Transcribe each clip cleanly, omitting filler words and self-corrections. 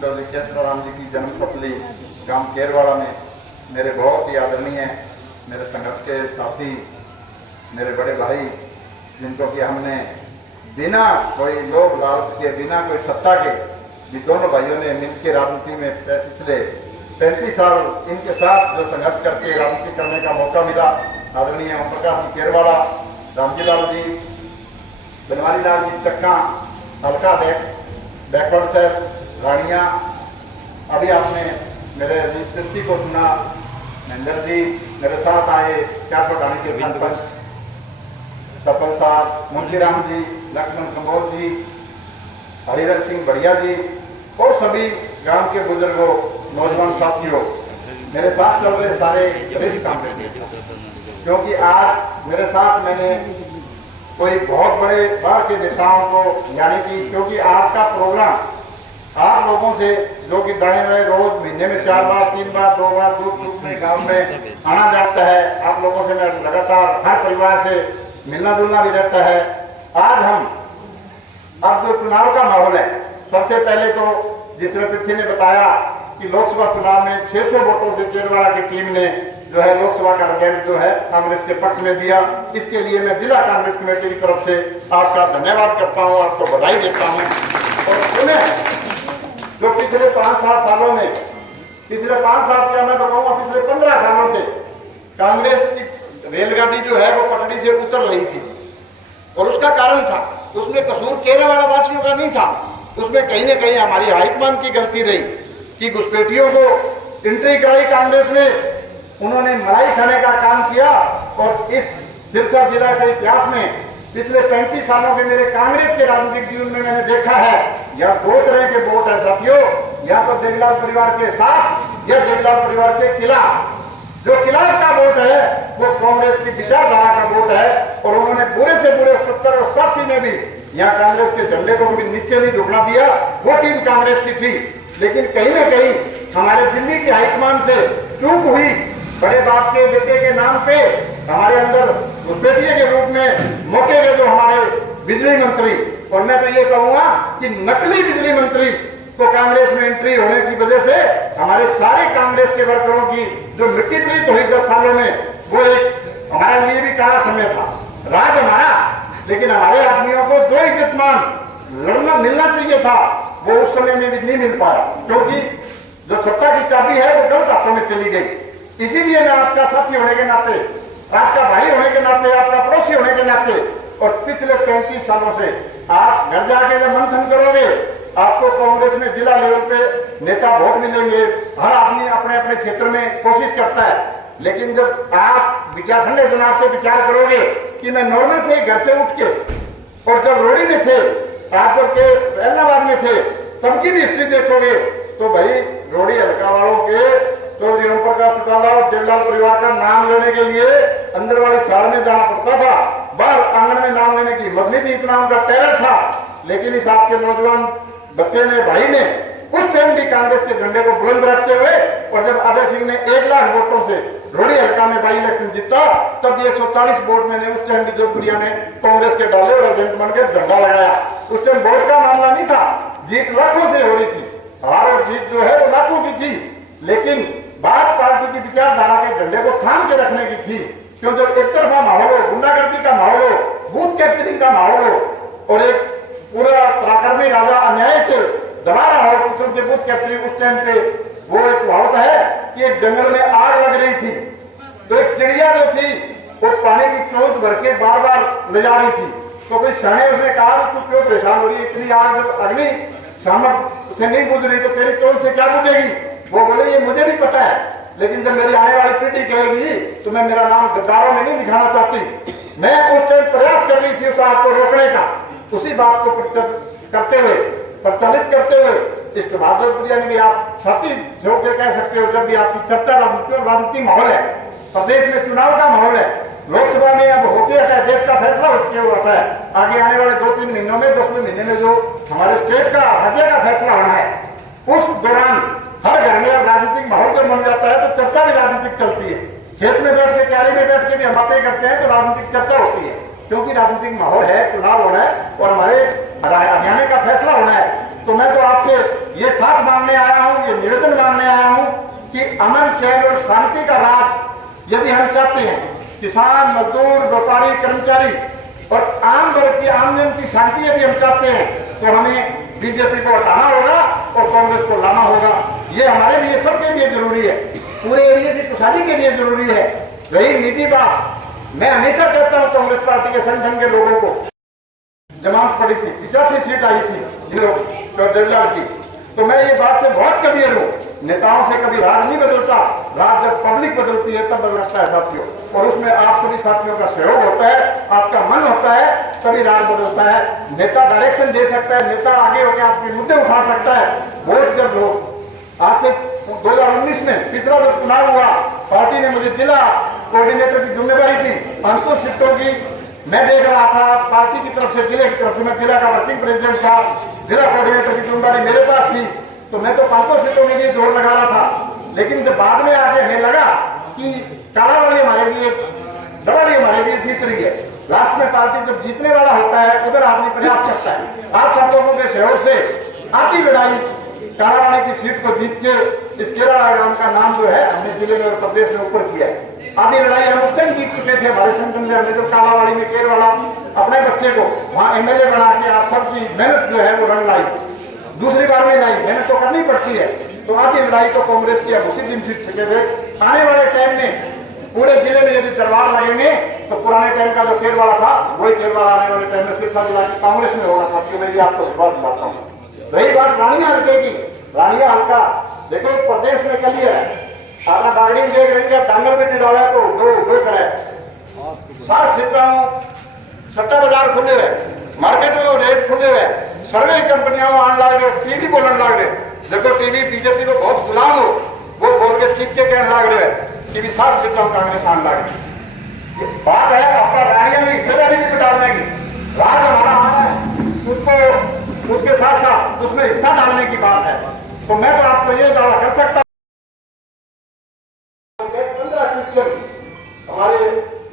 चौधरी कृष्णराम जी की जन्मस्थली गांव केरवाड़ा में मेरे बहुत ही आदरणीय मेरे संघर्ष के साथी, मेरे बड़े भाई, जिनको कि हमने बिना कोई लोभ लालच के, बिना कोई सत्ता के, भी दोनों भाइयों ने मिलकर राजनीति में पिछले 35 साल इनके साथ जो संघर्ष करके राजनीति करने का मौका मिला। आदरणीय ओम प्रकाश जी केरवाड़ा, रामजी लाल जी, बनवारी लाल जी चक्का, हल्का अध्यक्ष बैकवर्ड सर रानिया, अभी आपने मेरे दृष्टि को सुना, महेंद्र जी मेरे साथ आए, क्या पटाने के सरपंच सफल साहब, मुंशीराम जी, लक्ष्मण कंबोज जी, हरिधर सिंह बढ़िया जी और सभी गांव के बुजुर्गों, नौजवान साथियों, मेरे साथ चल रहे सारे वरिष्ठ कांग्रेस, क्योंकि आज मेरे साथ मैंने कोई बहुत बड़े बाहर के नेताओं को, यानी कि क्योंकि आपका प्रोग्राम आप लोगों से जो कि दाएं बाएं रोज महीने में 4 बार 3 बार 2 बार दूर में गांव में आना जाता है, आप लोगों से मैं लगातार हर परिवार से मिलना जुलना भी रहता है। आज हम अब जो चुनाव का माहौल है, सबसे पहले तो जिस तरह पृथ्वी ने बताया कि लोकसभा चुनाव में 600 वोटों से केरवाड़ा की टीम ने जो है लोकसभा का रिजल्ट जो है कांग्रेस के पक्ष में दिया। इसके लिए मैं जिला कांग्रेस कमेटी की तरफ से आपका धन्यवाद करता हूं, आपको बधाई देता हूं। और पुनः जो पिछले 5-7 सालों में, पिछले 5 साल क्या मैं तो कहूँगा पिछले 15 सालों से कांग्रेस की रेलगाड़ी जो है वो पटरी से उतर रही थी, और उसका कारण था, उसमें कसूर केरवाड़ा वासियों का नहीं था, उसमें कहीं ना कहीं हमारी हाईकमान की गलती रही कि घुसपैठियों को एंट्री कराई कांग्रेस में, उन्होंने मलाई खाने का काम किया। और इस सिरसा जिला के इतिहास में पिछले 35 सालों के मेरे कांग्रेस के राजनीतिक जीवन में मैंने देखा है, या 2 तरह के वोट है साथियों, या तो देवीलाल परिवार के साथ या देवीलाल परिवार के खिलाफ। जो खिलाफ का वोट है वो कांग्रेस की विचारधारा का वोट है, और उन्होंने पूरे से पूरे 70 और 87 में भी यहाँ कांग्रेस के झंडे को भी नीचे नहीं झुकना दिया, वो टीम कांग्रेस की थी। लेकिन कहीं ना कहीं हमारे दिल्ली के हाईकमान से चूक हुई, बड़े बाप के बेटे के नाम पे हमारे अंदर घुसपैठिए के रूप में मौके के जो हमारे बिजली मंत्री, और मैं तो ये कहूंगा कि नकली बिजली मंत्री को कांग्रेस में एंट्री होने की वजह से हमारे सारे कांग्रेस के वर्करों की जो मिट्टी पलीत हुई 10 सालों में, वो एक हमारे लिए भी काला समय था। राज हमारा, लेकिन हमारे आदमियों को जो इज्जत मान लड़ना मिलना चाहिए था वो उस समय में भी नहीं मिल पाया, क्योंकि जो सत्ता की चाबी है वो गलत हाथों में चली गई। इसीलिए मैं आपका साथी होने के नाते, आपका भाई होने के नाते, आपका पड़ोसी होने के नाते, और पिछले 35 सालों से आप घर जाके जब मंथन करोगे, आपको कांग्रेस में जिला लेवल पे नेता बहुत मिलेंगे, हर आदमी अपने अपने क्षेत्र में कोशिश करता है। लेकिन जब आप विचार ठंडे दिमाग से विचार करोगे कि मैं नॉर्मल से घर से उठ के, और जब रोड़ी में थे, आप जब के इलाहाबाद में थे, तब की भी हिस्ट्री देखोगे तो भाई रोड़ी हल्का वालों के चौधरी ओम प्रकाश चौटाला और देवलाल परिवार का नाम लेने के लिए अंदर वाली साल में जाना पड़ता था, बाहर आंगन में नाम लेने की हिम्मत नहीं थी, इतना उनका टेरर था। लेकिन इस आपके नौजवान बच्चे ने, भाई ने उस टाइम भी कांग्रेस के झंडे को बुलंद रखते हुए, और जब अजय सिंह ने 1 लाख वोटों से रोड़ी हल्का में बाई इलेक्शन जीता, तब 140 वोट मैंने उस टाइम भी जोधपुरिया ने कांग्रेस के डाले और एजेंट बनकर झंडा लगाया। उस टाइम वोट का मामला नहीं था, जीत लाखों से हो रही थी, हार और जीत जो है वो लाखों की थी, लेकिन बात पार्टी की विचारधारा के झंडे को थाम के रखने की थी। क्यों, जब एक तरफा माहौल हो, गुंडागर्दी का माहौल हो, बूथ कैप्चरिंग का माहौल हो, और एक पूरा पराक्रमी राजा अन्याय से दबा रहा हो कुछ से बूथ कैप्चरिंग, उस टाइम पे वो एक कहावत है कि एक जंगल में आग लग रही थी, तो एक चिड़िया जो थी वो पानी की चोंच भर के बार बार ले जा रही थी, तो कोई शाने उसने कहा तू क्यों परेशान हो रही है, इतनी आग जब अग्नि शामक से नहीं बुझ रही तो तेरी चोंच से क्या बुझेगी। वो बोले ये मुझे भी पता है, लेकिन जब मेरी आने वाली पीढ़ी कहेगी तो मैं मेरा नाम गद्दारों में नहीं दिखाना चाहती। मैं उस टाइम प्रयास कर रही थी उस आग को रोकने का, उसी बात को करते हुए, प्रचलित करते हुए इस चुनाव में आप साथी होकर कह सकते हो, जब भी आपकी चर्चा राजनीतिक माहौल है, प्रदेश में चुनाव का माहौल है, लोकसभा में अब होते रहता है, देश का फैसला हो चुके होता है, आगे आने वाले 2-3 महीनों में, 10वें महीने में जो हमारे स्टेट का, राज्य का फैसला होना है, उस दौरान हर घर में अब राजनीतिक माहौल जब बन जाता है तो चर्चा भी राजनीतिक चलती है। खेत में बैठ के, क्यारी में बैठ के भी हम बातें करते हैं तो राजनीतिक चर्चा होती है, क्योंकि राजनीतिक माहौल है, चुनाव होना है और हमारे हरियाणा का फैसला होना है। तो मैं तो आपसे ये साथ मांगने आया हूं, ये निवेदन मांगने आया हूं कि अमन चैन और शांति का राज यदि हम चाहते हैं, किसान, मजदूर, व्यापारी, कर्मचारी और आम वर्ग की, आम जन की शांति यदि हम चाहते हैं, तो हमें बीजेपी को हटाना होगा और कांग्रेस को लाना होगा। ये हमारे लिए, सबके लिए जरूरी है, पूरे एरिया की खुशहाली के लिए जरूरी है। रही निजी बात, मैं हमेशा कहता हूं कांग्रेस पार्टी के संगठन के लोगों को, जमानत पड़ी थी, 85 सीट आई थी चौधरी की, तो मैं ये बात से बहुत क्लियर हूं, नेताओं से कभी राज नहीं बदलता, राज जब पब्लिक बदलती है तब बदलता है साथियों, और उसमें आप सभी साथियों का सहयोग होता है, आपका मन होता है, तभी राज बदलता है। नेता डायरेक्शन दे सकता है, नेता आगे होकर आपके मुद्दे उठा सकता है। वोट जब लोग आज से 2019 में पिछला जब चुनाव हुआ, पार्टी ने मुझे जिला कोऑर्डिनेटर की जिम्मेदारी दी, 500 सीटों की मैं देख रहा था पार्टी की तरफ से, जिले की तरफ से, मैं जिला का वर्किंग प्रेसिडेंट था, जिला कोऑर्डिनेटर की जिम्मेदारी मेरे पास थी, तो मैं तो 500 सीटों के लिए जोर लगा रहा था। लेकिन जब बाद में आगे हमें लगा कि काला वाली हमारे लिए, दवाली हमारे लिए जीत रही है, लास्ट में पार्टी जब जीतने वाला होता है उधर आदमी प्रयास करता है। आप सब लोगों के सहयोग से आती लड़ाई कालावाड़ी की सीट को जीत के इस केरला गांव का नाम जो है हमने जिले में और प्रदेश में ऊपर किया है। आधी लड़ाई हम उस टाइम जीत चुके थे, हमारे संगठन में हमने जो कालावाड़ी में केरवाड़ा अपने बच्चे को वहां एमएलए बना के आप सबकी मेहनत जो है वो रंग लाई, दूसरी बार में लाई, मेहनत तो करनी पड़ती है। तो आधी लड़ाई तो कांग्रेस की हम उसी दिन जीत सके थे। आने वाले टाइम में पूरे जिले में यदि दरबार लगेंगे तो पुराने टाइम का जो केरवाड़ा था वही केरवाड़ा आने वाले टाइम में सिरसा जिला की कांग्रेस में होगा साथियों, मैं ये आपको विश्वास दिलाता हूँ। रही बात रानिया हल्के की, रानिया हल्का देखो प्रदेश में कल है, आपने बार्गेनिंग देख रहे हैं, डांगर में डाला तो दो करे 60 सीटा सट्टा बाजार खुले हुए, मार्केट में रेट खुले हुए, सर्वे कंपनियां आने लग रहे, टीवी बोलने लग रहे, देखो टीवी बीजेपी को बहुत गुलाम हो, वो बोल के चीख के कहने लग रहे कि 60 सीटों कांग्रेस आने लग रही। बात है आपका रानिया में हिस्सेदारी भी डालने की, राज हमारा आना है, उसको उसके साथ साथ उसमें हिस्सा डालने की बात है। तो मैं तो आपको ये दावा कर सकता हूं 15 क्वेश्चन हमारे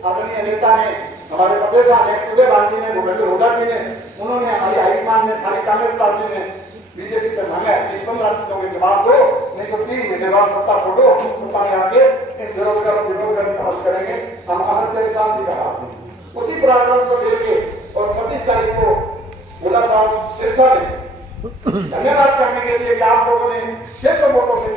आदरणीय नेता ने, हमारे प्रदेश अध्यक्ष उदय भान ने, भूपेंद्र हुड्डा जी ने, उन्होंने हमारी हाईकमान ने, सारी कांग्रेस पार्टी ने बीजेपी से मांगा है कि 15 चीजों के जवाब दो, नहीं तो 3 महीने बाद सत्ता छोड़ो, सत्ता में आके इन बेरोजगारों को विरोध करने का हल करेंगे। हम अमर चैन शांति का हाथ उसी पराक्रम को लेके और 26 तारीख को बोला साहब सिरसा में धन्यवाद करने के लिए कि आप लोगों ने 600 वोटों से